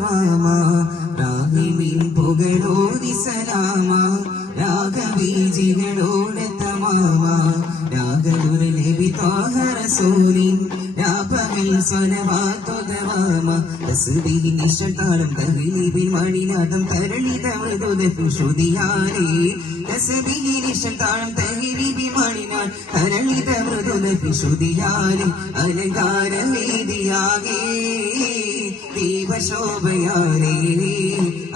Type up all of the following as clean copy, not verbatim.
ദവാമ രാഹിമീൻ പുകളോതി സലാമ രാഗബീജികളോടെ തമാമ രാഗനുര നബി ത്വാഹ റസൂലിൻ രാപമിൽ സ്വലവാത്തു ദവാമ തസ്ബീഹി നിശ്ചതാളം തഹ്ലീബിൽ മണിനാദം തരളിത മൃദുദ ശ്രുതിയാലേ തസ്ബീഹി നിശ്ചതാളം തഹ്ലീബിൽ മണിനാദം തരളിത മൃദുദ ശ്രുതിയാലേ അലങ്കാര വേദിയാകെ ദീപശോഭയാലേ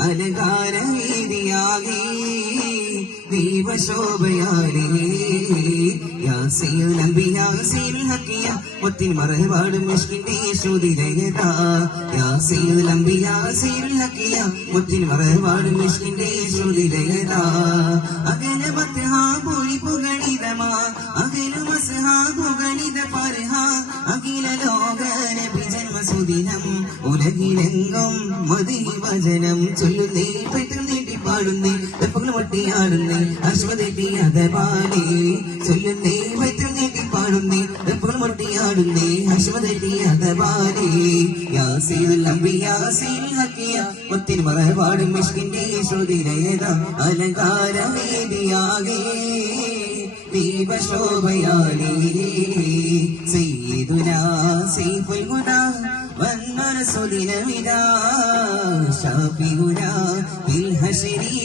അലങ്കാര വേദിയാകെ ദീപശോഭയാലേ യാ സയ്യിദുൽ അംബിയാ സയ്യിദുൽ ഹക്കിയ മുത്തിൻ മറവാടും ഇഷ്കിന്റെ ശ്രുതിലയത യാ സയ്യിദുൽ അംബിയാ സയ്യിദുൽ ഹക്കിയ മുത്തിൻ മറവാടും ഇഷ്കിന്റെ ശ്രുതിലയത അകല ബത്ഹാ പൂരി പുഗണിതമാ അകല മസ്ഹാ പുഗണിത ഫർഹ അഖില ലോക നബി ജന്മസുദിനം ഉലകിലെങ്കും മദീന വചനം ചൊല്ലുന്നേ പെട്ടെന്ന് നീട്ടി പാടുന്നേ തെപ്പുകൾ വട്ടിയാടുന്നേ അശ്വതേട്ടി അതപാലേ ചൊല്ലുന്നേ പെട്ടെന്ന് നീട്ടി പാടുന്നേ തെപ്പുകൾ വട്ടിയാടുന്നേ അശ്വതേട്ടി അതപാലേ യാ സയ്യിദുൽ അംബിയാ സയ്യിദുൽ ഹക്കിയ മുത്തിൻ മറവാടും മിഷ്കിന്റെ ശ്രുതിലയത അലങ്കാര വേദിയാകെ ദീപശോഭയാലേ സയ്യിദുനാ സൈഫുൽ ഹുദാ വന്നൊരു സുദിനമിതാ ഷാഫിഉനാ ബിൽ ഹശ്രി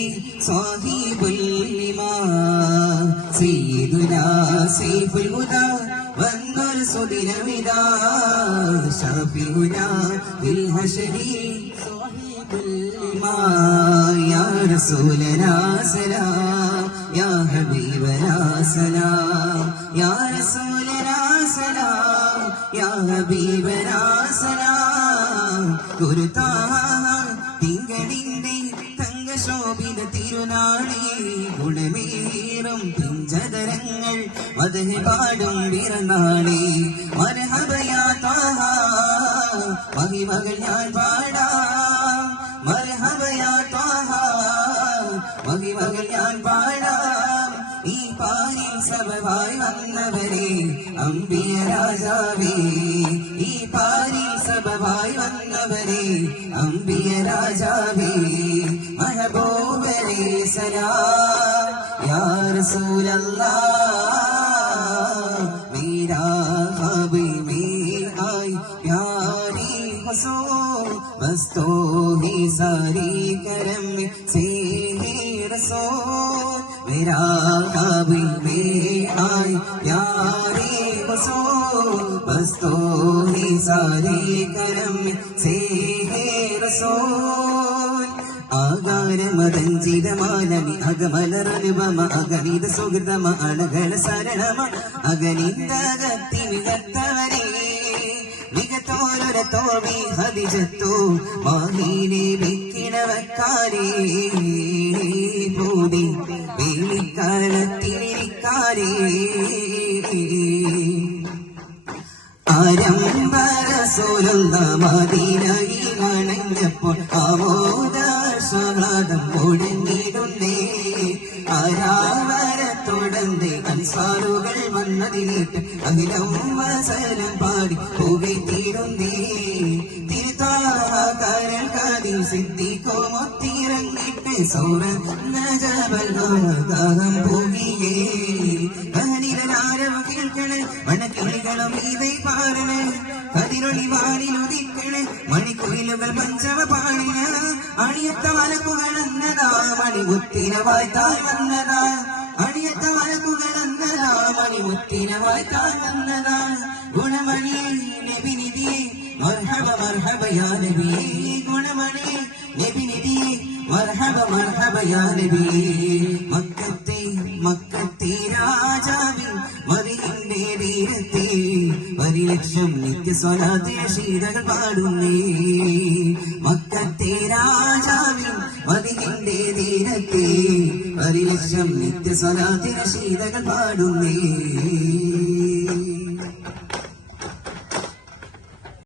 സാഹിബുൽ ലിമാ സയ്യിദുനാ സൈഫുൽ ഹുദാ വന്നൊരു സുദിനമിതാ ഷാഫിഉനാ ബിൽ ഹശ്രി സാഹിബുൽ ലിമാ യാ റസൂലനാ സലാം യാ ഹബീബനാ സലാം യാ റസൂലനാ സലാം യാ ഹബീബനാ സലാം ഗുരുതാഹ തിങ്കളിന്റെ തങ്കശോഭിത തിരുനാളി ഗുണമേറും പിഞ്ചതരങ്ങൾ മദഹ് പാടും പിറന്നാളി മർഹബയാ താഹ മഹിമകൾ ഞാൻ പാടാം മർഹബയാ താഹ മഹിമകൾ ഞാൻ പാടാം ഈ പാരിൽ സബവായി വന്നവരെ അംബിയ രാജാവേ ഈ പാരിൽ സബവായി വന്നവരെ അംബിയ രാജാവേ മഹബൂബരേ സലാം യാ റസൂലല്ലാഹ് മേരാ ഹബീബ് ആയി പ്യാരി ഹസൂൽ बस तो ही सारी करम से रसूल मेरा हबीब आए प्यारे रसूल बस तो ही सारी करम से रसूल ആകാര മദഞ്ചിതമാനമി അകമലരനുപമ അഗണിത സുഹൃതമ അണകള സരണമ അഗണിതകത്തിനികത്തവരേ മികത്തോലൊരു തോമി ഹദിജത്തു മാഹീനെ വെക്കിണവക്കാരേ പൂതി വേലിക്കാലത്തിരിക്കാരേ ആരംഭരസൂലുള്ള മദീനയിൽ അണഞ്ഞപ്പോൾ ആമോദാസ്വാദം മുഴങ്ങിടുന്നേ ആരാവരത്തോടന്തേ അൻസാറുകൾ വന്നതിലേറ്റ് അഖിലം വസലം പാടി പുകഴ്ത്തിടുന്നേ തിരുത്താകാരൻ കാതിൽ സിദ്ധിക്കോ മൊത്തിയിറങ്ങിട്ട് സൗര നജബൽഗാഹം പോകിയേ അഹനിലാരവ് കേൾക്കണേ മണക്കിളികളും ഇതേ പാടണേ കതിരൊളി വാനിലുദിക്കണേ മണിക്കുയിലുകൾ പഞ്ചവ പാടിന അണിയത്ത മലക്കുകൾ എന്നതാ മണിമുത്തിന വായ്ത്താൽ വന്നതാ അണിയത്ത മലക്കുകൾ എന്നതാ മണിമുത്തിന വായ്ത്താൽ വന്നതാ ഗുണമണിയെ നബിനിധിയെ മർഹബ മർഹബ യാ നബിയേ ഗുണമണിയെ നബിനിധിയെ മർഹബ മർഹബ യാ നബിയേ മക്കത്തെ രാജാവിൻ മദീനയുടെ തീരത്തെ പരിലക്ഷം നിത്യസ്വലാത്തെ ശീതകൾ പാടുന്നേ മക്കത്തെ രാജാവിൻ മദീനയുടെ തീരത്തെ പരിലക്ഷം നിത്യസ്വലാത്തെ ശീതകൾ പാടുന്നേ